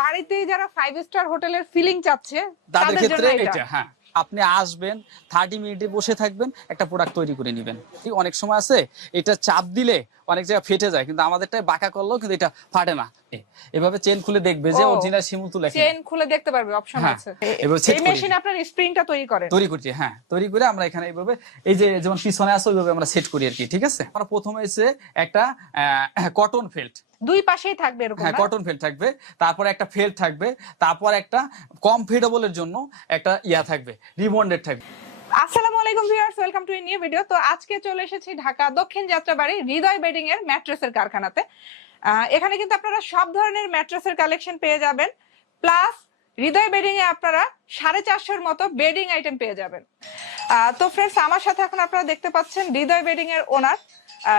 বাড়িতে যারা five star হোটেলের ফিলিং চাচ্ছে তাদের ক্ষেত্রে এটা। হ্যাঁ। আপনি আসবেন থার্টি মিনিটে বসে থাকবেন একটা প্রোডাক্ট তৈরি করে নেবেন। অনেক সময় আছে এটা চাপ দিলে অনেক জায়গায় ফেটে যায় কিন্তু আমাদেরটা বাঁকা করলেও কিন্তু এটা ফাটে না। এভাবে চেন খুলে দেখবে যে অরিজিনাল শিমুল তুলে চেন খুলে দেখতে পারবে অপশন হ্যাঁ, আছে। এবার set এই মেশিনে আপনার স্প্রিংটা তৈরি করে। তৈরি করছি হ্যাঁ তৈরি করে আমরা এখানে এইভাবে এই যে যেমন পিছনে আছে ওইভাবে আমরা সেট করি আর কি ঠিক আছে? আমরা প্রথমে এসে একটা কটন ফেল্ট দুই পাশেই থাকবে এরকম হ্যাঁ কটন ফেল্ট থাকবে তারপর একটা ফেল্ট থাকবে তারপর একটা কমফোর্টেবলের জন্য একটা ইয়া থাকবে রিবন্ডেড থাকবে। আসসালামু আলাইকুম viewers welcome to new video. তো আজকে চলে এসেছি ঢাকা দক্ষিণ যাত্রাবাড়ি হৃদয় বেডিং এর ম্যাট্রেসের কারখানাতে। এখানে কিন্তু আপনারা সব ধরনের ম্যাট্রেসের কালেকশন পেয়ে যাবেন। প্লাস হৃদয় বেডিং এ আপনারা সাড়ে চারশোর মতো বেডিং আইটেম পেয়ে যাবেন। তো ফ্রেন্ডস আমার সাথে এখন আপনারা দেখতে পাচ্ছেন হৃদয় বেডিং এর ওনার।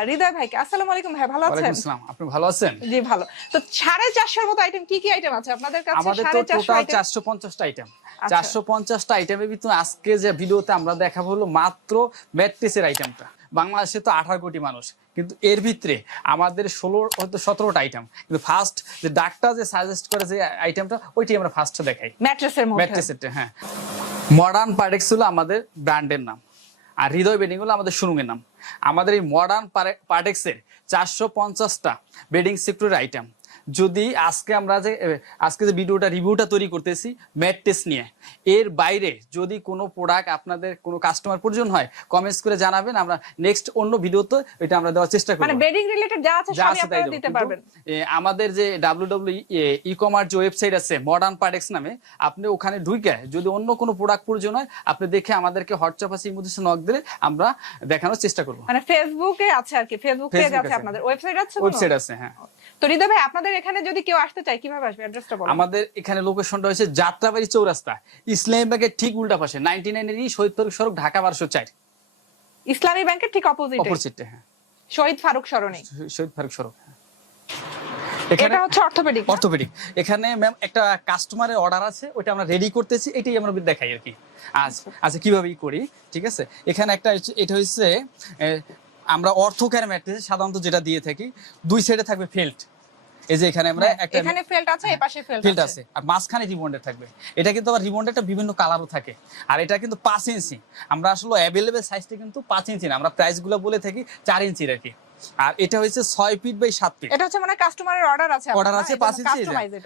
হৃদয় ভাইকে। আসসালামু আলাইকুম ভাই ভালো আছেন? আসসালাম। আপনি ভালো আছেন? জি ভালো। তো সাড়ে চারশোর মতো আইটেম কি কি আইটেম আছে আপনাদের কাছে? আমাদের তো সাড়ে চারশো টোটাল আইটেম চারশো পঞ্চাশটা আইটেম। চারশো পঞ্চাশটা আইটেমের ভিতরে আজকে যে ভিডিওতে আমরা দেখাবো হলো মাত্র ম্যাট্রেসের আইটেমটা বাংলাদেশে তো আঠারো কোটি মানুষ কিন্তু এর ভিতরে আমাদের ষোলো হয়তো সতেরোটা আইটেম কিন্তু ফার্স্ট যে ডাক্তার যে সাজেস্ট করে যে আইটেমটা ওইটি আমরা ফার্স্ট দেখাই। ম্যাট্রেসের ম্যাট্রেসের হ্যাঁ। মডার্ন পার্টেক্স হলো আমাদের ব্র্যান্ডের নাম। আর হৃদয় বেডিং হলো আমাদের শোরুমের নাম। আমাদের এই মডার্ন পার্টেক্সের চারশো পঞ্চাশটা বেডিং সেক্টরের আইটেম যদি আজকে আমরা যে আজকে যে ভিডিওটা রিভিউটা তৈরি করতেছি ম্যাট্রেস নিয়ে এর বাইরে যদি কোনো প্রোডাক্ট আপনাদের কোনো কাস্টমার প্রয়োজন হয় কমেন্টস করে জানাবেন আমরা নেক্সট অন্য ভিডিওতে এটা আমরা দেওয়ার চেষ্টা মানে বেডিং রিলেটেড যা আছে যা সবই আপনারা দিতে পারবেন। আমাদের যে ডাব্লিউ ডাব্লিউ ই কমার্স যে ওয়েবসাইট আছে মডার্ন পার্টেক্স নামে আপনি ওখানে ঢুকে যদি অন্য কোনো প্রোডাক্ট প্রয়োজন হয় আপনি দেখে আমাদেরকে হোয়াটসঅ্যাপ আছে ইমোতে নক দিলে আমরা দেখানোর চেষ্টা করব। মানে ফেসবুকে আছে আর কি ফেসবুক পেজ আছে আছে। আপনাদের। ওয়েবসাইট আছে ওয়েবসাইট আছে হ্যাঁ। তো হৃদয় ভাই আপনাদের এখানে যদি কেউ আসতে চায় কীভাবে আসবে? অ্যাড্রেসটা বলুন আমাদের এখানে লোকেশনটা হচ্ছে যাত্রাবাড়ি চৌরাস্তা। ইসলামবাগের ঠিক উল্টা পাশে নাইনটি নাইনের শহীদ ফারুক সড়ক ঢাকা বারোশো চার। ইসলামী ব্যাংকের ঠিক অপোজিটে অপোজিটে হ্যাঁ। শহীদ ফারুক সরণি। শহীদ ফারুক সড়ক হ্যাঁ। এটা হচ্ছে অর্থোপেডিক অর্থোপেডিক এখানে ম্যাম একটা কাস্টমারের অর্ডার আছে ওটা আমরা রেডি করতেছি এটাই আমরা দেখাই আর কি। আজ আচ্ছা কীভাবে করি ঠিক আছে? এখানে একটা এটা হচ্ছে এ, আমরা অর্থকার ম্যাট্রেস সাধারণত যেটা দিয়ে থাকি দুই সাইডে থাকবে ফেল্ট এই যে এখানে আমরা একটা হ্যাঁ, এখানে ফেল্ট আছে এই পাশে ফেল্ট ফিল্ড আছে। আর মাঝখানে রিবন্ডেড থাকবে। এটা কিন্তু আবার রিবন্ডেডটা বিভিন্ন কালারও থাকে। আর এটা কিন্তু পাঁচ ইঞ্চি। আমরা আসলে অ্যাভেলেবেল সাইজটা কিন্তু পাঁচ ইঞ্চি না। আমরা প্রাইসগুলো বলে থাকি চার ইঞ্চির আর কি আর এটা হচ্ছে ছয় ফিট বাই সাত ফিট এটা হচ্ছে মানে কাস্টমারের অর্ডার আছে অর্ডার আছে পাঁচ ইঞ্চি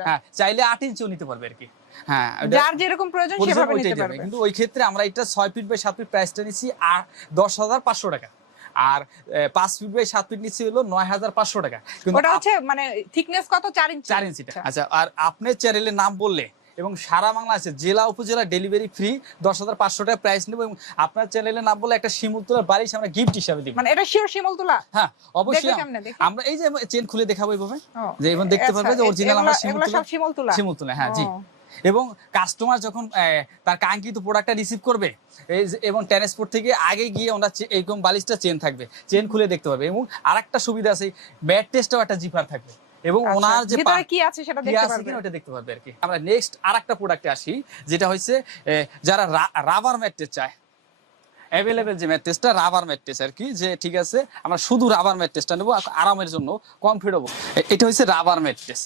হ্যাঁ চাইলে আট ইঞ্চিও নিতে পারবে আর কি। হ্যাঁ যার যেরকম প্রয়োজন সেভাবে নিতে পারবে। কিন্তু ওই ক্ষেত্রে আমরা এটা ছয় ফিট বাই সাত ফিট প্রাইসটা নিচ্ছি আর দশ হাজার পাঁচশো টাকা। আর পাঁচ ফিট বাই সাত ফিট নিচ্ছি হলো নয় হাজার পাঁচশো টাকা। কিন্তু ওটা হচ্ছে মানে থিকনেস কত? 4 ইঞ্চি চার ইঞ্চিটা আচ্ছা। আর আপনার চ্যানেলের নাম বললে এবং সারা বাংলাদেশে জেলা উপজেলা ডেলিভারি ফ্রি দশ হাজার পাঁচশো টাকা প্রাইস নেব এবং আপনার চ্যানেলের নাম বলে একটা শিমুল তোলার বালিশ আমরা গিফট হিসাবে দিব। মানে এটা শিওর শিমল তুলা হ্যাঁ অবশ্যই? আমরা এই যে চেন খুলে দেখাবো এইভাবে যে এবং দেখতে পারবে যে আচ্ছা, অরিজিনাল আমরা শিমুল তুলা শিমল তুলা হ্যাঁ জি। এবং কাস্টমার যখন তার কাঙ্ক্ষিত প্রোডাক্টটা রিসিভ করবে এবং ট্রান্সপোর্ট থেকে আগে গিয়ে ওনার এরকম বালিশটা চেন থাকবে চেন খুলে দেখতে পারবে এবং আরেকটা সুবিধা আছে ব্যাট টেস্টও একটা জিপার থাকবে এবং আচ্ছা, ওনার যে কি আছে সেটা দেখতে আছে পারবে? ওটা দেখতে পারবে আর কি। আমরা নেক্সট আর একটা প্রোডাক্টে আসি যেটা হচ্ছে যারা রাবার ম্যাট্রেস চায় অ্যাভেলেবেল যে ম্যাট্রেসটা রাবার ম্যাট্রেস আর কি যে ঠিক আছে আমরা শুধু রাবার ম্যাট্রেসটা নেব আর আরামের জন্য কমফোর্টেবল এটা হচ্ছে রাবার ম্যাট্রেস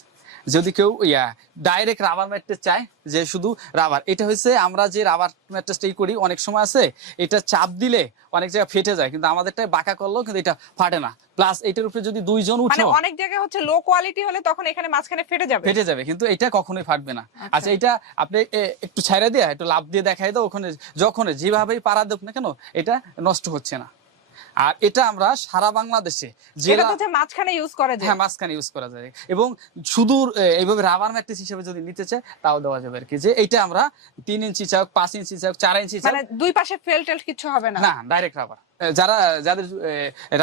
যদি কেউ ইয়া ডাইরেক্ট রাবার ম্যাট্রেস চায় যে শুধু রাবার এটা হচ্ছে আমরা যে রাবার ম্যাট্রেসটা করি অনেক সময় আছে এটা চাপ দিলে অনেক জায়গায় ফেটে যায় কিন্তু আমাদেরটা বাঁকা করলেও কিন্তু এটা ফাটে না। প্লাস এটার উপরে যদি দুইজন উঠে অনেক জায়গায় হচ্ছে লো কোয়ালিটি হলে তখন এখানে মাঝখানে ফেটে যাবে। ফেটে যাবে কিন্তু এটা কখনোই ফাটবে না। আচ্ছা। এটা আপনি একটু ছাইরা দিয়ে একটু লাভ দিয়ে দেখাই দাও ওখানে যখন যেভাবেই পারা দেখ না কেন এটা নষ্ট হচ্ছে না। আর এটা আমরা সারা বাংলাদেশে এটা হচ্ছে মাঝখানে ইউজ করে যে হ্যাঁ মাঝখানে ইউজ করা যায়। এবং শুধু এইভাবে রাবার ম্যাট্রেস হিসেবে যদি নিতে চায় তাও দেওয়া যাবে আর কি। যে এইটা আমরা তিন ইঞ্চি চাক পাঁচ ইঞ্চি চাক চার ইঞ্চি চাওক মানে দুই পাশে ফেল টেল কিছু হবে না? না ডাইরেক্ট রাবার যারা যাদের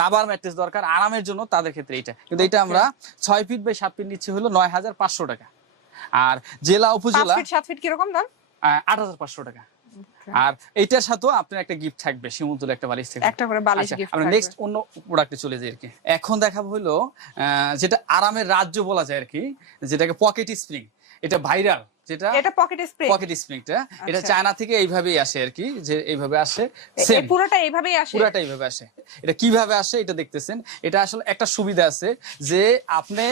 রাবার ম্যাট্রেস দরকার আরামের জন্য তাদের ক্ষেত্রে এটা কিন্তু এটা আমরা ছয় ফিট বাই সাত ফিট নিচ্ছি হলো নয় হাজার পাঁচশো টাকা। আর জেলা উপজেলা সাত ফিট কীরকম দাম? আট হাজার পাঁচশো টাকা। আর এইটার সাথেও আপনার একটা গিফট থাকবে শিমুতুল একটা বালিশ থেকে একটা করে বালিশ আচ্ছা, গিফট আমরা নেক্সট অন্য প্রোডাক্টে চলে যাই আর কি। এখন দেখাবো হলো যেটা আরামের রাজ্য বলা যায় আর কি যেটাকে পকেট স্প্রিং এটা ভাইরাল যেটা এটা পকেট স্প্রে পকেট স্প্রিংটা এটা আচ্ছা। চায়না থেকে এইভাবেই আসে আর কি যে এইভাবে আসে পুরোটা এইভাবেই আসে? পুরাটা এইভাবে আসে। এটা কীভাবে আসে এটা দেখতেছেন। এটা আসলে একটা সুবিধা আছে যে আপনি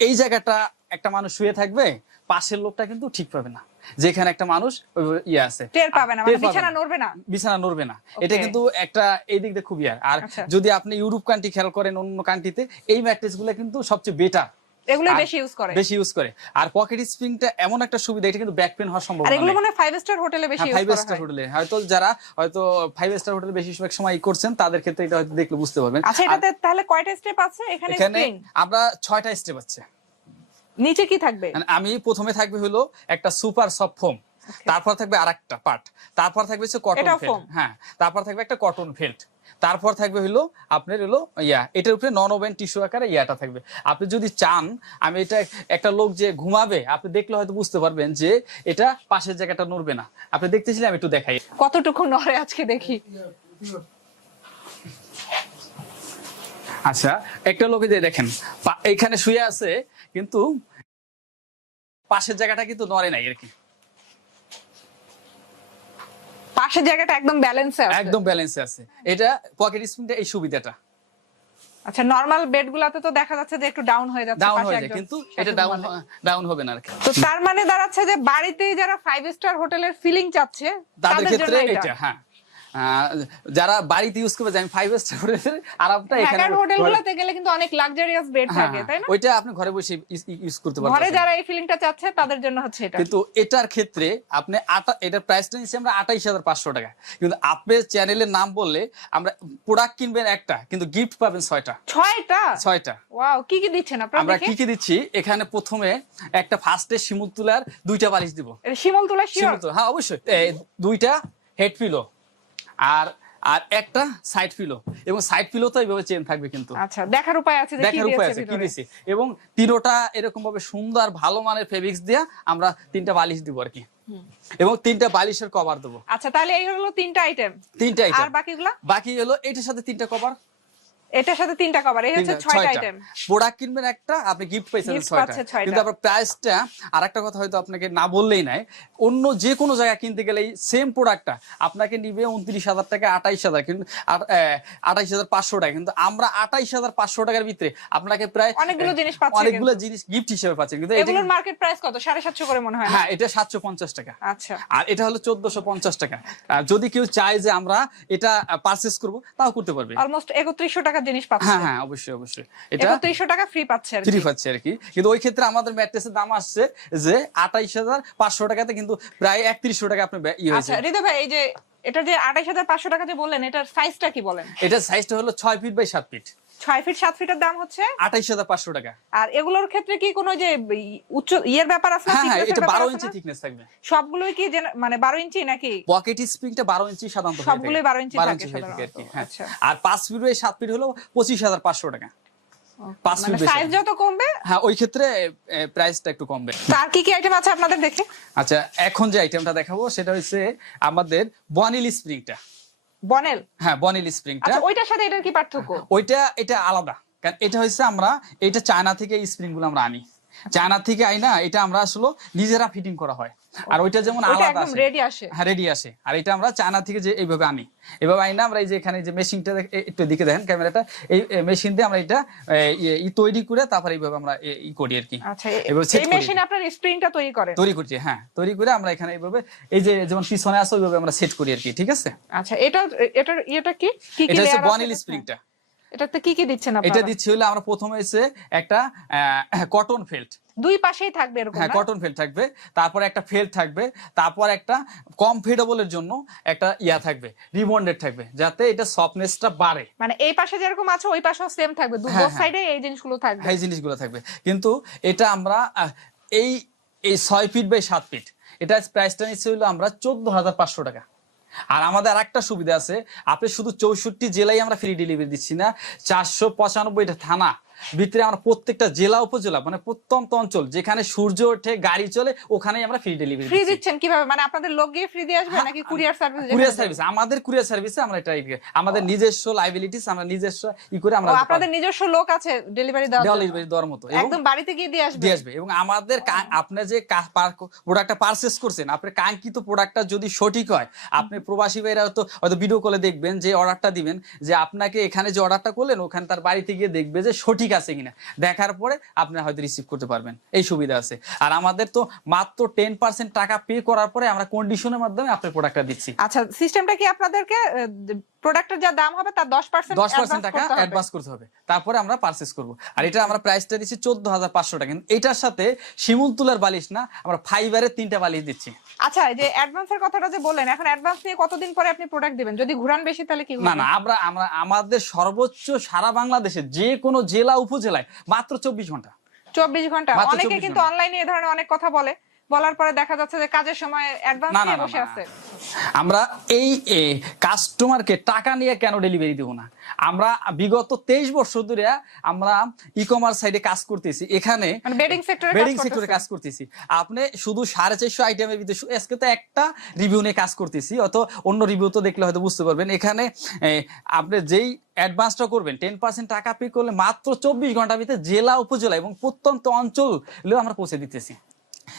এই জায়গাটা একটা মানুষ শুয়ে থাকবে পাশের লোকটা কিন্তু ঠিক পাবে না। যেখানে একটা মানুষ ইয়ে আছে। টের পাবে না মানে বিছানা নড়বে না। বিছানা নড়বে না। এটা কিন্তু একটা এই দিক দিয়ে খুবই আর। আচ্ছা। যদি আপনি ইউরোপ কান্ট্রি খেয়াল করেন অন্য কান্ট্রিতে এই ম্যাট্রেসগুলো কিন্তু সবচেয়ে বেটার বেশি ইউজ করে। বেশি ইউজ করে। আর পকেট স্প্রিংটা এমন একটা সুবিধা এটা কিন্তু ব্যাক পেন হওয়ার আর এগুলো নেই। মনে হয় ফাইভ স্টার হোটেলে বেশি হ্যাঁ স্টার হোটেলে হয়তো যারা হয়তো ফাইভ স্টার হোটেলে বেশিরভাগ সময় ই করছেন তাদের ক্ষেত্রে এটা হয়তো দেখলে বুঝতে পারবেন। আচ্ছা এটাতে তাহলে কয়টা স্টেপ আছে? এখানে এখানে স্প্রিং আমরা ছয়টা স্টেপ আছে। নিচে কি থাকবে? আমি প্রথমে থাকবে হলো একটা সুপার সফট ফোম। তারপর থাকবে আরেকটা পার্ট। তারপর থাকবে হচ্ছে কটন ফেল্ট হ্যাঁ তারপর থাকবে একটা কটন ফেল্ট তারপর থাকবে হলো আপনার হলো ইয়া এটার উপরে নন ওভেন টিস্যু আকারে ইয়াটা থাকবে। আপনি যদি চান আমি এটা একটা লোক যে ঘুমাবে আপনি দেখলে হয়তো বুঝতে পারবেন যে এটা পাশের জায়গাটা নড়বে না। আপনি দেখতেছিলেন আমি একটু দেখাই। কতটুকু নড়ে আজকে দেখি? আচ্ছা একটা লোকে যে দেখেন এইখানে শুয়ে আছে কিন্তু পাশের জায়গাটা কিন্তু নড়ে নাই আর কি। পাশের জায়গাটা একদম ব্যালেন্সে আছে। একদম ব্যালেন্সে আছে। এটা পকেট স্প্রিংটা এই সুবিধাটা। আচ্ছা নরমাল বেড গুলাতে তো দেখা যাচ্ছে যে একটু ডাউন হয়ে যাচ্ছে ডাউন হয়ে যায় কিন্তু এটা ডাউন ডাউন হবে না তো তার মানে দাঁড়াচ্ছে যে বাড়িতেই যারা ফাইভ স্টার হোটেলের ফিলিং চাচ্ছে তাদের ক্ষেত্রে এটা হ্যাঁ। যারা বাড়িতে ইউজ করবে আমি ফাইভ স্টার হোটেলের আরামটা এখানে হ্যাকার হোটেল গুলোতে গেলে কিন্তু অনেক লাক্সারিয়াস বেড হ্যাঁ, থাকে তাই না? ওইটা আপনি ঘরে বসে ইউজ করতে পারবেন। ঘরে যারা এই ফিলিংটা চাচ্ছে তাদের জন্য হচ্ছে এটা। কিন্তু এটার ক্ষেত্রে আপনি আটা এটার প্রাইসটা নিচ্ছি আমরা আঠাইশ হাজার পাঁচশো টাকা। কিন্তু আপনার চ্যানেলের নাম বললে আমরা প্রোডাক্ট কিনবেন একটা কিন্তু গিফট পাবেন ছয়টা। ছয়টা? ছয়টা। ওয়াও কি কি দিচ্ছেন আপনারা আমরা কি কি দিচ্ছি? এখানে প্রথমে একটা ফার্স্টে শিমুল তুলার দুইটা বালিশ দিব। এটা শিমল তুলা শিমুল। হ্যাঁ অবশ্যই। এই দুইটা হেড পিলো আর আর একটা সাইড ফিলো এবং সাইড ফিলো তো এইভাবে চেন থাকবে কিন্তু। আচ্ছা দেখার উপায় আছে যে দেখার উপায় আছে কি দিয়েছি এবং তিনোটা এরকম ভাবে সুন্দর ভালো মানের ফেব্রিক্স দিয়া আমরা তিনটা বালিশ দিব আর কি। এবং তিনটা বালিশের কভার দেবো। আচ্ছা তাহলে এই হলো তিনটা আইটেম তিনটা আইটেম আর বাকিগুলো? বাকিগুলা বাকি হলো এটার সাথে তিনটা কভার এটার সাথে তিনটা কভার এই হচ্ছে ছয়টা আইটেম প্রোডাক্ট কিনবেন একটা আপনি গিফট পাইছেন ছয়টা। কিন্তু আপনার প্রাইসটা আর একটা কথা হয়তো আপনাকে না বললেই নাই অন্য যে কোনো জায়গায় কিনতে গেলে এই সেম প্রোডাক্টটা আপনাকে নিবে উনত্রিশ হাজার টাকা আঠাইশ হাজার কিন্তু আঠাইশ হাজার পাঁচশো টাকা। কিন্তু আমরা আঠাইশ হাজার পাঁচশো টাকার ভিতরে আপনাকে প্রায় অনেকগুলো জিনিস পাচ্ছেন অনেকগুলো জিনিস গিফট হিসেবে পাচ্ছেন কিন্তু এটা এগুলোর মার্কেট প্রাইস কত? সাড়ে সাতশো করে মনে হয় হ্যাঁ এটা সাতশো পঞ্চাশ টাকা। আচ্ছা। আর এটা হলো চোদ্দশো পঞ্চাশ টাকা। যদি কেউ চায় যে আমরা এটা পারচেস করব তাও করতে পারবে। অলমোস্ট একত্রিশশো টাকার জিনিস পাচ্ছে। হ্যাঁ হ্যাঁ অবশ্যই অবশ্যই। এটা একত্রিশশো টাকা ফ্রি পাচ্ছে আর কি। ফ্রি পাচ্ছে আর কি। কিন্তু ওই ক্ষেত্রে আমাদের ম্যাট্রেসের দাম আসছে যে আঠাইশ হাজার পাঁচশো টাকাতে কিন্তু প্রায় একত্রিশশো টাকা আপনি ইয়ে হয়েছে। আচ্ছা হৃদয় ভাই এই যে এটা যে আঠাইশ হাজার পাঁচশো টাকা যে বললেন এটার সাইজটা কি বলেন? এটা সাইজটা হলো ছয় ফিট বাই সাত ফিট ছয় ফিট সাত ফিটের দাম হচ্ছে? আঠাইশ হাজার পাঁচশো টাকা। আর এগুলোর ক্ষেত্রে কি কোনো যে উচ্চ ইয়ের ব্যাপার আছে হ্যাঁ হ্যাঁ এটা বারো ইঞ্চি থিকনেস থাকবে। সবগুলোই কি মানে বারো ইঞ্চি নাকি? পকেট স্প্রিংটা বারো ইঞ্চি সাধারণত সবগুলোই 12 ইঞ্চি বারো ইঞ্চি থাকে আর হ্যাঁ। আচ্ছা। আর পাঁচ ফিট বাই সাত ফিট হলো পঁচিশ হাজার পাঁচশো টাকা। পাঁচ মানে ফিট বেশি। সাইজ যত কমবে? হ্যাঁ ওই ক্ষেত্রে প্রাইসটা একটু কমবে। তার কি কি আইটেম আছে আপনাদের দেখে? আচ্ছা এখন যে আইটেমটা দেখাবো সেটা হচ্ছে আমাদের বনিল স্প্রিংটা বনেল? হ্যাঁ বনিল স্প্রিংটা। আচ্ছা ওইটার সাথে এটার কি পার্থক্য? ওইটা এটা আলাদা। কারণ এটা হচ্ছে আমরা এটা চায়না থেকে স্প্রিংগুলো স্প্রিংগুলো আমরা আনি। চায়না থেকে আই না এটা আমরা আসলে নিজেরা ফিটিং করা হয়। আর ওইটা যেমন আলাদা আসে রেডি আসে। হ্যাঁ রেডি আসে। আর এটা আমরা চায়না থেকে যে এইভাবে আনি। এভাবে আনি না আমরা এই যে এখানে যে মেশিনটা একটু দিকে দেখেন ক্যামেরাটা। এই মেশিন দিয়ে আমরা এটা ইয়ে- ই তৈরি করে তারপর এইভাবে আমরা ই করি আর কি। আচ্ছা এই মেশিন আপনার স্প্রিংটা তৈরি করে তৈরি করছি হ্যাঁ। তৈরি করে আমরা এখানে এইভাবে এই যে যেমন পিছনে আছে ওইভাবে আমরা সেট করি আর কি ঠিক আছে? আচ্ছা এটা এটা ইয়েটা কি? কি কি এটা হচ্ছে বনিল স্প্রিংটা এটাতে কি কি দিচ্ছেন এটা আপনারা দিচ্ছি হলে আমরা প্রথমে হচ্ছে একটা কটন ফেল্ট দুই পাশেই থাকবে এরকম হ্যাঁ কটন ফেল্ট থাকবে তারপর একটা ফেল্ট থাকবে তারপর একটা কমফোর্টেবলের জন্য একটা ইয়া থাকবে রিবন্ডেড থাকবে যাতে এটা সফটনেসটা বাড়ে। মানে এই পাশে যেরকম আছে ওই পাশেও সেম থাকবে। দু হ্যাঁ, সাইডে এই জিনিসগুলো থাকবে। এই জিনিসগুলো থাকবে। কিন্তু এটা আমরা এই এই ছয় ফিট বাই সাত ফিট এটা প্রাইসটা নিচ্ছে হলো আমরা চোদ্দ হাজার পাঁচশো টাকা। আর আমাদের আর একটা সুবিধা আছে। আপনি শুধু চৌষট্টি জেলায় আমরা ফ্রি ডেলিভারি দিচ্ছি না, চারশো পঁচানব্বইটা থানা ভিতরে আমরা প্রত্যেকটা জেলা উপজেলা মানে প্রত্যন্ত অঞ্চল যেখানে সূর্য ওঠে গাড়ি চলে ওখানেই আমরা ফ্রি ডেলিভারি ফ্রি দিচ্ছেন কীভাবে? মানে আপনাদের লোক গিয়ে ফ্রি দিয়ে আসবে নাকি কুরিয়ার সার্ভিস কুরিয়ার সার্ভিস আমাদের কুরিয়ার সার্ভিসে আমরা এটা আমাদের নিজস্ব লাইবিলিটিস আমরা নিজস্ব ই করে আমরা আপনাদের নিজস্ব লোক আছে ডেলিভারি দেওয়ার ডেলিভারি দেওয়ার মতো। একদম বাড়িতে গিয়ে দিয়ে আসবে? দিয়ে আসবে। এবং আমাদের আপনি যে প্রোডাক্টটা পারচেস করছেন আপনার কাঙ্ক্ষিত প্রোডাক্টটা যদি সঠিক হয় আপনি প্রবাসী ভাইরা তো হয়তো ভিডিও কলে দেখবেন যে অর্ডারটা দিবেন যে আপনাকে এখানে যে অর্ডারটা করলেন ওখানে তার বাড়িতে গিয়ে দেখবে যে সঠিক ঠিক আছে কিনা? দেখার পরে আপনি হয়তো রিসিভ করতে পারবেন। এই সুবিধা আছে। আর আমাদের তো মাত্র টেন পার্সেন্ট টাকা পে করার পরে আমরা কন্ডিশনের মাধ্যমে আপনার প্রোডাক্টটা দিচ্ছি। আচ্ছা সিস্টেমটা কি আপনাদেরকে প্রোডাক্টের যা দাম হবে তার দশ পার্সেন্ট দশ পার্সেন্ট টাকা অ্যাডভান্স করতে হবে। তারপরে আমরা করব। আর এটা আমরা প্রাইসটা দিচ্ছি চোদ্দ হাজার পাঁচশো টাকা। কিন্তু এটার সাথে শিমুল তুলার বালিশ না আমরা ফাইবারের তিনটা বালিশ দিচ্ছি। আচ্ছা এই যে অ্যাডভান্সের কথাটা যে বললেন এখন অ্যাডভান্স নিয়ে কতদিন পরে আপনি প্রোডাক্ট দিবেন? যদি ঘুরান বেশি তাহলে কি না না আমরা আমরা আমাদের সর্বোচ্চ সারা বাংলাদেশে যে কোনো জেলা উপজেলায় মাত্র চব্বিশ ঘণ্টা। চব্বিশ ঘণ্টা। অনেকে কিন্তু। অনলাইনে এ ধরনের অনেক কথা বলে। বলার পরে দেখা যাচ্ছে যে কাজের সময় অ্যাডভান্স নিয়ে বসে আছে। আমরা এই কাস্টমারকে টাকা নিয়ে কেন ডেলিভারি দেবো না? আমরা বিগত বছর ধরে আমরা ই কমার্স সাইডে কাজ করতেছি। এখানে মানে বেডিং সেক্টরে বেডিং সেক্টরে কাজ করতেছি। আপনি শুধু সাড়ে চারশো আইটেমের ভিতরে আজকে তো একটা রিভিউ নিয়ে কাজ করতেছি অত অন্য রিভিউ তো দেখলে হয়তো বুঝতে পারবেন। এখানে আপনি যেই অ্যাডভান্সটা করবেন টেন পার্সেন্ট টাকা পে করলে মাত্র চব্বিশ ঘণ্টার ভিতরে জেলা উপজেলা এবং প্রত্যন্ত অঞ্চল আমরা পৌঁছে দিতেছি।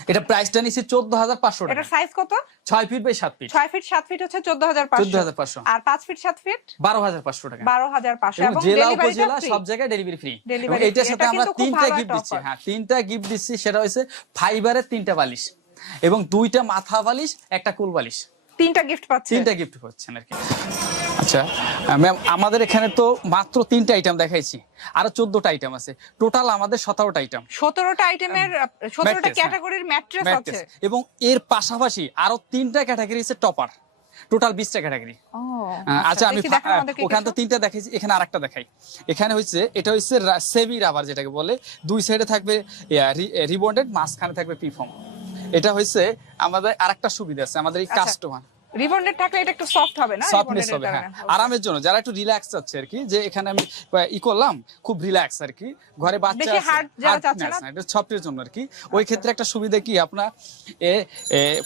এটা প্রাইসটা নিচ্ছে চোদ্দ হাজার পাঁচশো টাকা। সাইজ কত? ছয় ফিট বাই সাত ফিট ছয় ফিট সাত ফিট হচ্ছে চোদ্দ হাজার চোদ্দ হাজার পাঁচশো। আর পাঁচ ফিট সাত ফিট বারো হাজার পাঁচশো টাকা। বারো হাজার পাঁচশো। জেলা উপজেলা সব জায়গায় ডেলিভারি ফ্রি এবং এটার সাথে আমরা তিনটা গিফট দিচ্ছি। হ্যাঁ তিনটা গিফট দিচ্ছি। সেটা হচ্ছে ফাইবারের তিনটা বালিশ। এবং দুইটা মাথা বালিশ একটা কুল বালিশ। তিনটা গিফট পাচ্ছে। তিনটা গিফট পাচ্ছেন আর কি। আচ্ছা ম্যাম আমাদের এখানে তো মাত্র তিনটা আইটেম দেখাইছি। আরও চোদ্দটা আইটেম আছে। টোটাল আমাদের সতেরোটা আইটেম সতেরোটা আইটেমের সতেরোটা Mattress, হ্যাঁ। ক্যাটাগরির ম্যাট্রেস আছে। এবং এর পাশাপাশি আরও তিনটা ক্যাটাগরি আছে টপার টোটাল বিশটা ক্যাটাগরি ও আচ্ছা আমি ওখানে তো তিনটা দেখাইছি এখানে আরেকটা দেখাই। এখানে হচ্ছে এটা হচ্ছে সেমি রাবার যেটাকে বলে। দুই সাইডে থাকবে রিবন্ডেড মাঝখানে থাকবে পিফর্ম এটা হয়েছে আমাদের আরেকটা সুবিধা আছে আমাদের এই আচ্ছা, কাস্টমার রিবন্ডেড থাকলে এটা একটু সফট হবে না? সফটনেস হবে হ্যাঁ। আরামের জন্য যারা একটু রিল্যাক্স চাচ্ছে আর কি যে এখানে আমি ই করলাম খুব রিল্যাক্স আর কি। ঘরে বাচ্চা hard যারা চাচ্ছে না। এটা সফটের জন্য আর কি। ওই ক্ষেত্রে একটা সুবিধা কি আপনার এ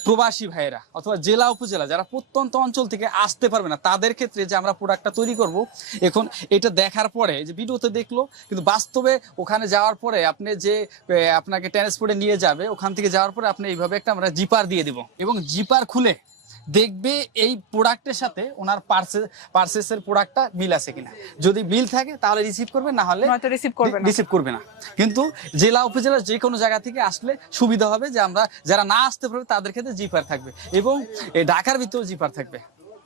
প্রবাসী ভাইয়েরা অথবা জেলা উপজেলা যারা প্রত্যন্ত অঞ্চল থেকে আসতে পারবে না তাদের ক্ষেত্রে যে আমরা প্রোডাক্টটা তৈরি করব এখন এটা দেখার পরে এই যে ভিডিওতে দেখল কিন্তু বাস্তবে ওখানে যাওয়ার পরে আপনি যে আপনাকে ট্রান্সপোর্টে নিয়ে যাবে ওখান থেকে যাওয়ার পরে আপনি এইভাবে একটা আমরা জিপার দিয়ে দিব। এবং জিপার খুলে দেখবে এই প্রোডাক্টের সাথে ওনার পার্সেস পার্সেসের প্রোডাক্টটা মিল আছে কিনা। যদি মিল থাকে তাহলে রিসিভ করবে না হলে রিসিভ করবে না। রিসিভ করবে না। কিন্তু জেলা উপজেলার যে কোনো জায়গা থেকে আসলে সুবিধা হবে যে আমরা যারা না আসতে পারবে তাদের ক্ষেত্রে জিপার থাকবে। এবং ঢাকার ভিতরেও জিপার থাকবে।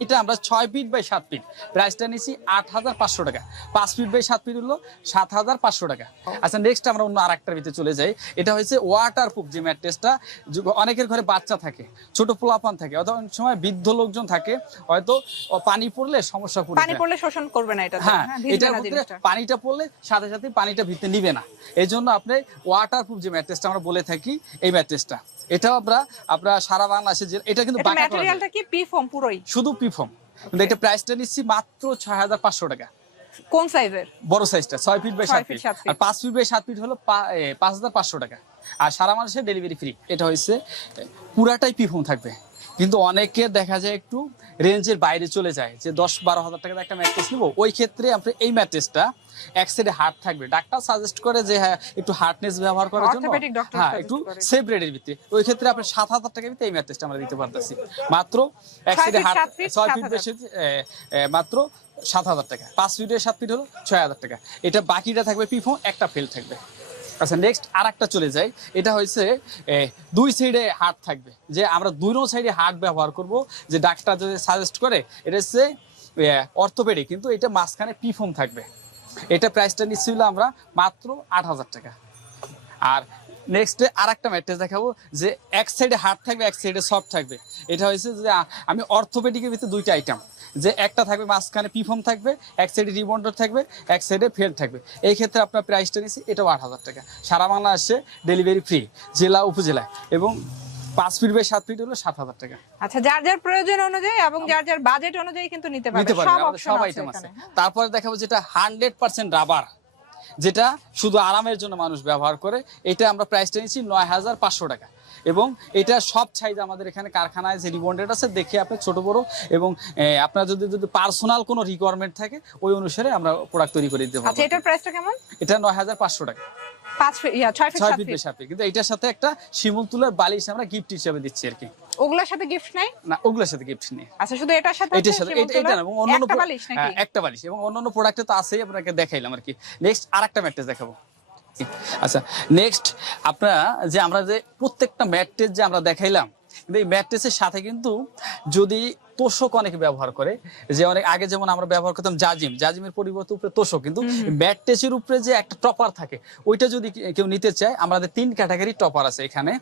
এটা আমরা ছয় ফিট বাই সাত ফিট প্রাইসটা নিচ্ছি আট হাজার পাঁচশো টাকা। পাঁচ ফিট বাই সাত ফিট হলো সাত হাজার পাঁচশো টাকা। আচ্ছা নেক্সট আমরা অন্য আরেকটার ভিতরে চলে যাই। এটা হচ্ছে ওয়াটার প্রুফ যে ম্যাট্রেসটা অনেকের ঘরে বাচ্চা থাকে ছোট পোলাপান থাকে অথবা অনেক সময় বৃদ্ধ লোকজন থাকে হয়তো পানি পড়লে সমস্যা পড়ে পানি পড়লে শোষণ করবে না এটা হ্যাঁ হ্যাঁ এটার মধ্যে পানিটা পড়লে সাথে সাথে পানিটা ভিতরে নিবে না। এই জন্য আপনি ওয়াটার প্রুফ যে ম্যাট্রেসটা আমরা বলে থাকি এই ম্যাট্রেসটা এটাও আমরা আমরা সারা বাংলাদেশে যে এটা কিন্তু। ম্যাটেরিয়ালটা কি? পি পুরোই? শুধু পিফর্ম কিন্তু এটা প্রাইসটা নিচ্ছি মাত্র ছয় হাজার পাঁচশো টাকা। কোন সাইজের বড় সাইজটা ছয় ফিট বাই সাত ফিট। আর পাঁচ ফিট বাই সাত ফিট হলো পাঁচ হাজার পাঁচশো টাকা। আর সারা মানুষের ডেলিভারি ফ্রি এটা হয়েছে পুরাটাই পিফর্ম থাকবে। কিন্তু অনেকে দেখা যায় একটু রেঞ্জের বাইরে চলে যায় যে দশ বারো হাজার টাকার একটা ম্যাট্রেস নিবো ওই ক্ষেত্রে আপনি এই ম্যাট্রেসটা এক সাইডে হার্ড থাকবে। ডাক্তার সাজেস্ট করে যে হ্যাঁ একটু হার্ডনেস ব্যবহার করার জন্য হ্যাঁ একটু সেফ রেটের ভিতরে ওই ক্ষেত্রে আপনি সাত হাজার টাকার ভিতরে এই ম্যাট্রেসটা আমরা দিতে পারতেছি। মাত্র এক সাইডে হার্ড ছয় ফিট বেশি মাত্র সাত হাজার টাকা। পাঁচ ফিটের সাত ফিট হলো ছয় হাজার টাকা। এটা বাকিটা থাকবে পিফো একটা ফেল থাকবে। আচ্ছা নেক্সট আর একটা চলে যাই। এটা হচ্ছে এ, দুই সাইডে হাট থাকবে। যে আমরা দুই সাইডে হাট ব্যবহার করব যে ডাক্তার যদি সাজেস্ট করে এটা হচ্ছে অর্থোপেডিক কিন্তু এটা মাঝখানে পিফোম থাকবে। এটা প্রাইসটা নিচ্ছিল আমরা মাত্র আট হাজার টাকা। আর নেক্সট আর একটা ম্যাট্রেস দেখাবো যে এক সাইডে হার্ড থাকবে এক সাইডে সফট থাকবে। এটা হয়েছে যে আমি অর্থোপেডিকের ভিতরে দুইটা আইটেম যে একটা থাকবে মাঝখানে পিফর্ম থাকবে এক সাইডে রিবন্ডার থাকবে এক সাইডে ফেল থাকবে। এই ক্ষেত্রে আপনার প্রাইসটা নিচ্ছি এটাও আট হাজার টাকা। সারা বাংলাদেশে ডেলিভারি ফ্রি জেলা উপজেলায়। এবং পাঁচ ফিট বাই সাত ফিট হলো সাত হাজার টাকা। আচ্ছা যার যার প্রয়োজন অনুযায়ী এবং যার যার বাজেট অনুযায়ী কিন্তু নিতে পারবে। সব আইটেম আছে তারপরে দেখাবো যেটা হান্ড্রেড পার্সেন্ট রাবার যেটা শুধু আরামের জন্য মানুষ ব্যবহার করে। এটা আমরা প্রাইসটা নিচ্ছি নয় হাজার পাঁচশো টাকা। এবং এটা সব সাইজ আমাদের এখানে কারখানায় যে রিবন্ডেড আছে দেখে আপনি ছোট বড় এবং আপনার যদি যদি পার্সোনাল কোনো রিকোয়ারমেন্ট থাকে ওই অনুসারে আমরা প্রোডাক্ট তৈরি করে দিতে আচ্ছা পারব এটার প্রাইসটা কেমন? এটা নয় হাজার পাঁচশো টাকা। পাঁচ ফিট ছয় ফিট সাত ফিট ফিট। কিন্তু এটার সাথে একটা শিমুল তুলার বালিশ আমরা গিফট হিসেবে দিচ্ছি আর কি। ওগুলোর সাথে গিফট নাই? না ওগুলোর সাথে গিফট নেই। আচ্ছা শুধু এটার সাথে এটার সাথে এটা না? এবং অন্যান্য হ্যাঁ, একটা বালিশ। এবং অন্যান্য প্রোডাক্টে তো আছেই আপনাকে দেখাইলাম আর কি। নেক্সট আরেকটা ম্যাট্রেস দেখাবো। আচ্ছা নেক্সট আপনারা যে আমরা যে প্রত্যেকটা ম্যাট্রেস যে আমরা দেখাইলাম কিন্তু এই ম্যাট্রেসের সাথে কিন্তু যদি তোষক অনেকে ব্যবহার করে যে অনেক আগে যেমন আমরা ব্যবহার করতাম জাজিম জাজিমের পরিবর্তে উপরে তোষক কিন্তু ম্যাট্রেসের উপরে যে একটা টপার থাকে ওইটা যদি কেউ নিতে চায় আমাদের তিন ক্যাটাগরি টপার আছে এখানে।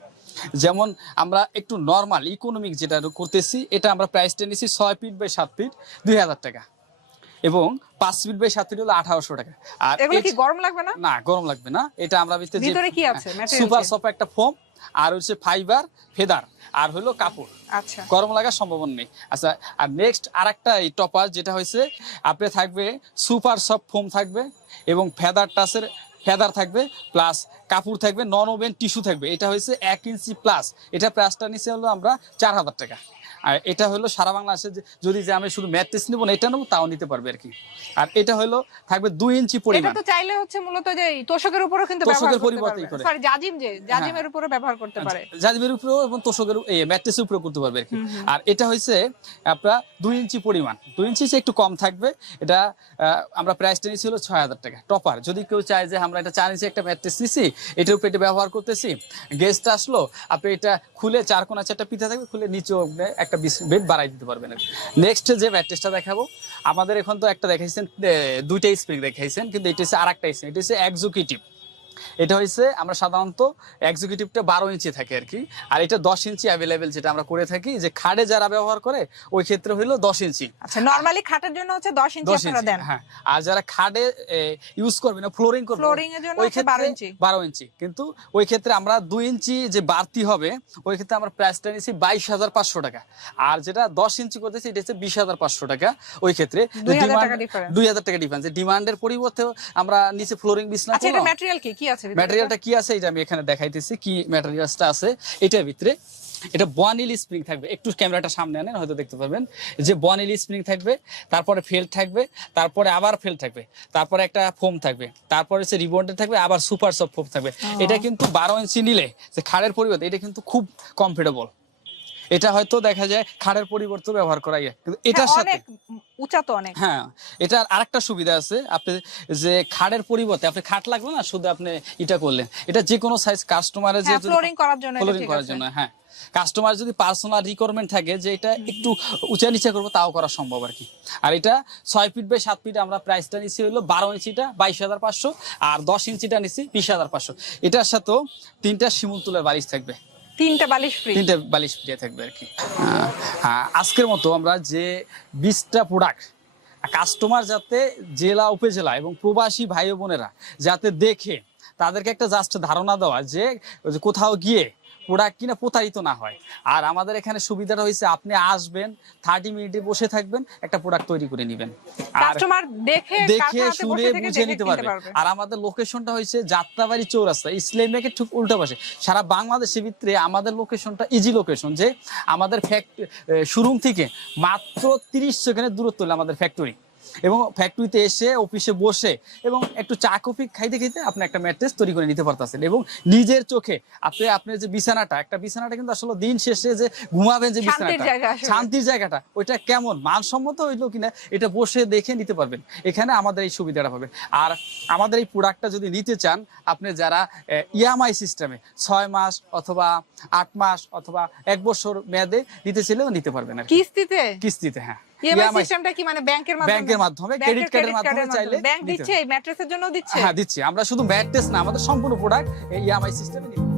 যেমন আমরা একটু নর্মাল ইকোনমিক যেটা করতেছি এটা আমরা প্রাইসটা নিছি ছয় ফিট বাই সাত ফিট দুই হাজার টাকা। এবং পাঁচ ফিট বাই সাত ফিট হলো আঠারোশো টাকা। আর এগুলো কি গরম লাগবে না? না গরম লাগবে না। এটা আমরা ভিতরে কি আছে? সুপার? সফট একটা ফোম আর হচ্ছে ফাইবার ফেদার আর হলো কাপড়। আচ্ছা। গরম লাগার সম্ভাবনা নেই। আচ্ছা আর নেক্সট আর একটা এই টপার যেটা হয়েছে আপনি থাকবে সুপার সফট ফোম থাকবে এবং ফেদার টাসের ফেদার থাকবে প্লাস কাপড় থাকবে নন ওভেন টিস্যু থাকবে। এটা হয়েছে এক ইঞ্চি প্লাস এটা প্রাইসটা নিচে হলো আমরা চার হাজার টাকা। আর এটা হলো সারা বাংলাদেশে যদি যে আমি শুধু ম্যাট্রেস নেব না এটা নেব তাও নিতে পারবে আর কি আর এটা হলো থাকবে দুই ইঞ্চি পরিমাণ। এটা তো চাইলে হচ্ছে মূলত যে তোষকের উপরও কিন্তু তোষকের ব্যবহার করতে করে। সরি জাজিম যে জাজিমের উপরও ব্যবহার করতে পারে। জাজিমের উপরেও এবং তোষকের এই ম্যাট্রেসের উপরেও করতে পারবে আর কি আর এটা হয়েছে আপনার দুই ইঞ্চি পরিমাণ। দুই ইঞ্চি সে একটু কম থাকবে। এটা আহ, আমরা প্রাইসটা নিয়েছি হলো ছয় হাজার টাকা। টপার যদি কেউ চায় যে আমরা এটা চার ইঞ্চি একটা ম্যাট্রেস নিছি এটার উপরে এটা ব্যবহার করতেছি গেস্ট আসলো আপনি এটা খুলে চার কোনা চারটা পিঠা থাকবে খুলে নিচেও আপনি একটা বেড বাড়াই দিতে পারবেন নেক্সট যে ম্যাট্রেসটা দেখাবো, আমাদের এখন তো একটা দেখাইছেন দুইটা দুইটাই স্প্রিং দেখাইছেন, কিন্তু এটা হচ্ছে আর একটা এটা হচ্ছে এক্সিকিউটিভ এটা হচ্ছে আমরা সাধারণত এক্সিকিউটিভটা বারো ইঞ্চি থাকে আর কি। আর এটা দশ ইঞ্চি অ্যাভেলেবেল যেটা আমরা করে থাকি যে খাড়ে যারা ব্যবহার করে ওই ক্ষেত্রে হইল দশ ইঞ্চি। আচ্ছা নরমালি খাটের জন্য হচ্ছে 10 ইঞ্চি দশ আপনারা ইঞ্চি দেন? হ্যাঁ। আর যারা খাড়ে ইউজ করবে না ফ্লোরিং করবে Flooring এর জন্য ওই হচ্ছে 12 ক্ষেত্রে ইঞ্চি। বারো ইঞ্চি। কিন্তু ওই ক্ষেত্রে আমরা দুই ইঞ্চি যে বাড়তি হবে ওই ক্ষেত্রে আমরা প্রাইসটা নিচ্ছি বাইশ হাজার পাঁচশো টাকা। আর যেটা দশ ইঞ্চি করতেছি এটা হচ্ছে বিশ হাজার পাঁচশো টাকা। ওই ক্ষেত্রে 2000 টাকা difference। দুই হাজার টাকা ডিফারেন্স ডিমান্ডের পরিবর্তে আমরা নিচে ফ্লোরিং বিছনা আচ্ছা এটা। ম্যাটেরিয়াল কি? কি আছে ম্যাটেরিয়ালটা কি আছে? এটা আমি এখানে দেখাইতেছি কি ম্যাটেরিয়ালসটা আছে। এটার ভিতরে এটা বনিল স্প্রিং থাকবে। একটু ক্যামেরাটা সামনে আনেন হয়তো দেখতে পারবেন। যে বনিল স্প্রিং থাকবে তারপরে ফেল থাকবে তারপরে আবার ফেল থাকবে তারপরে একটা ফোম থাকবে তারপরে হচ্ছে রিবন্ডেড থাকবে আবার সুপার সফট ফোম থাকবে। এটা কিন্তু বারো ইঞ্চি নিলে যে খাড়ের পরিবর্তে এটা কিন্তু খুব কমফোর্টেবল এটা হয়তো দেখা যায় খাড়ের পরিবর্তে ব্যবহার করা যায়। কিন্তু এটার হ্যাঁ, সাথে উঁচা তো অনেক। হ্যাঁ এটার আরেকটা সুবিধা আছে। আপনি যে খাড়ের পরিবর্তে আপনি খাট লাগল না শুধু আপনি এটা করলেন। এটা যে কোনো সাইজ কাস্টমারের যে ফ্লোরিং করার জন্য ফ্লোরিং করার জন্য হ্যাঁ। কাস্টমার যদি পার্সোনাল রিকোয়ারমেন্ট থাকে যে এটা একটু উঁচা নিচে করব তাও করা সম্ভব আর কি। আর এটা ছয় ফিট বাই সাত ফিট আমরা প্রাইসটা নিচ্ছি হলো বারো ইঞ্চিটা বাইশ হাজার পাঁচশো আর দশ ইঞ্চিটা নিচ্ছি বিশ হাজার পাঁচশো। এটার সাথেও তিনটা শিমুল তুলার বালিশ থাকবে। তিনটা বালিশ ফ্রি তিনটে বালিশ ফ্রি থাকবে আর কি। আজকের মতো আমরা যে বিশটা প্রোডাক্ট কাস্টমার যাতে জেলা, উপজেলা এবং প্রবাসী ভাই বোনেরা যাতে দেখে, তাদেরকে একটা জাস্ট ধারণা দেওয়া যে কোথাও গিয়ে প্রোডাক্ট কিনা প্রতারিত না হয়। আর আমাদের এখানে সুবিধাটা হয়েছে আপনি আসবেন থার্টি মিনিটে বসে থাকবেন একটা প্রোডাক্ট তৈরি করে নেবেন। আর কাস্টমার দেখে দেখে শুনে বুঝে নিতে পারবে। আর আমাদের লোকেশনটা হয়েছে যাত্রাবাড়ি চৌরাস্তা ইসলাম ব্যাংকের ঠিক উল্টা পাশে। সারা বাংলাদেশের ভিতরে আমাদের লোকেশনটা ইজি লোকেশন যে আমাদের ফ্যাক্টরি শোরুম থেকে মাত্র তিরিশ সেকেন্ডের দূরত্ব হলো আমাদের ফ্যাক্টরি এবং ফ্যাক্টরিতে এসে অফিসে বসে এবং একটু চা কফি খাইতে খাইতে আপনি একটা ম্যাট্রেস তৈরি করে নিতে পারতেছেন এবং নিজের চোখে আপনি আপনার যে বিছানাটা একটা বিছানাটা কিন্তু আসলে দিন শেষে যে ঘুমাবেন যে বিছানাটা শান্তির জায়গাটা ওইটা কেমন? মানসম্মত হইল কিনা এটা বসে দেখে নিতে পারবেন। এখানে আমাদের এই সুবিধাটা পাবেন আর আমাদের এই প্রোডাক্টটা যদি নিতে চান আপনি যারা ইএমআই সিস্টেমে ছয় মাস অথবা আট মাস অথবা এক বছর মেয়াদে নিতে চাইলেও নিতে পারবেন আর কিস্তিতে? কিস্তিতে হ্যাঁ। ইএমআই EMI সিস্টেমটা কি মানে ব্যাংকের মাধ্যমে? ব্যাংকের মাধ্যমে ক্রেডিট কার্ডের মাধ্যমে চাইলে ব্যাংক দিচ্ছে এই ম্যাট্রেসের জন্য দিচ্ছে। হ্যাঁ দিচ্ছি। আমরা শুধু ব্যাট টেস্ট না আমাদের সম্পূর্ণ প্রোডাক্ট ইএমআই সিস্টেমে